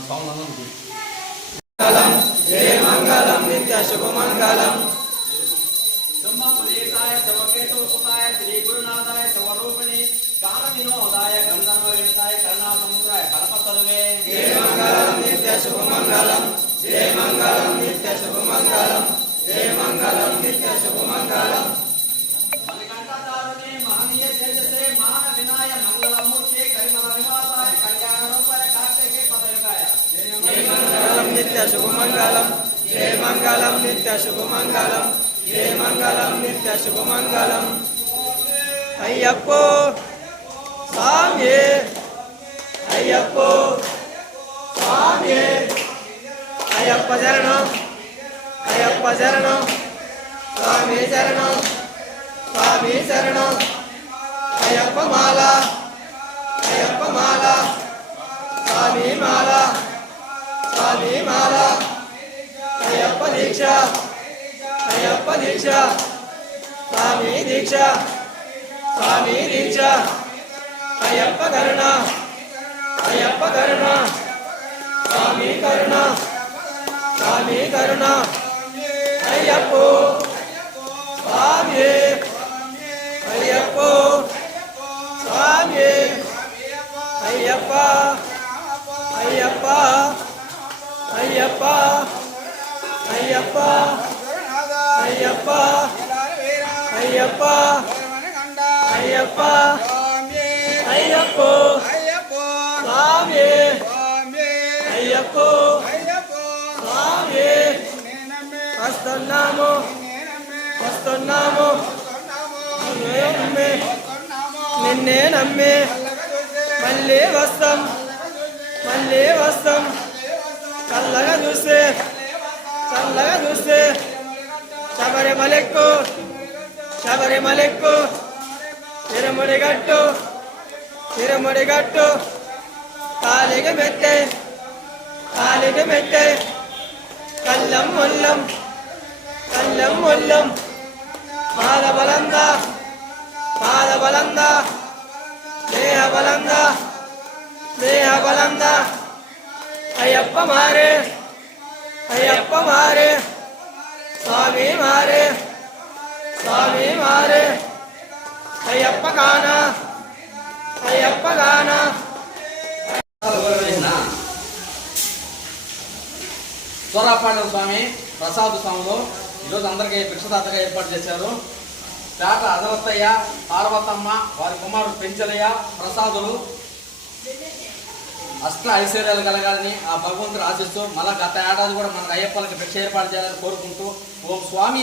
సోమనందం జయ మంగళం నిత్య శుభమంగళం. బ్రహ్మపురేతాయ శవకేతు సుతాయ శ్రీ గురునాథాయ శవరూపిణి కాల వినోదాయ గంధర్వ వినతాయ కరుణా సముద్రాయ కల్పతరువే జయ మంగళం నిత్య శుభమంగళం. జయ మంగళం నిత్య శుభమంగళం. జయ మంగళం నిత్య శుభమంగళం. మణికంఠారుణి మహనీయ తేజసే నిత్య శుభమంగళం. జయ మంగళం నిత్య శుభమంగళం. జయ మంగళం నిత్య శుభమంగళం. అయ్యప్పో స్వామి. అయ్యప్పో స్వామి. అయ్యప్ప చరణం. అయ్యప్ప చరణం. స్వామి చరణం. స్వామి చరణం. అయ్యప్ప మాల. అయ్యప్ప మాల. దీక్ష. స్వామి దీక్ష. స్వామి దీక్ష. అయ్యప్ప కరుణ. అయ్యప్ప కరుణ. స్వామి కరుణ. స్వామి కరుణ. అయ్యప్పో. స్వామి అయ్యప్పో. స్వామి అయ్యప్ప. అయ్యప్ప. అయ్యప్ప. అయ్యప్ప. అయ్యప్ప. అయ్యప్ప. అయ్యప్ప. అయ్యప్పో. స్వామి. అయ్యప్పో. స్వామి. వస్తున్నాము. వస్తున్నాము. నిన్నే నమ్మే. నిన్నే నమ్మి. మళ్ళీ వస్తాం. మళ్ళీ వస్తాం. చల్లగా చూస్తే చల్లగా చూస్తే ശബരിമലക്കു ശബരിമലക്കു തിരുമുടികട്ടു തിരുമുടികട്ടു കാലിക മെത്തെ കാലിക മെത്തെ കല്ലം മുല്ലം കല്ലം മുല്ലം പാദബലന്ത പാദബലന്ത ദേഹബലന്ത ദേഹബലന്ത അയ്യപ്പമാര് അയ്യപ്പമാര് స్వామి మారే. స్వామి మారే. అయ్యప్ప కానా అయ్యప్ప కానా సూరాపాండ స్వామి ప్రసాద్ స్వాములు ఈరోజు అందరికీ భిక్షదాతగా ఏర్పాటు చేశారు. పేట అదరత్తయ్య పార్వతమ్మ వారి కుమారుడు పెంచలయ్య ప్రసాదులు అష్ట ఐశ్వర్యాలు కలగాలని ఆ భగవంతుడు ఆశిస్తూ మళ్ళా గత ఏడాది కూడా మనకు అయ్యప్పలకి భిక్ష ఏర్పాటు చేయాలని కోరుకుంటూ ఓం స్వామి.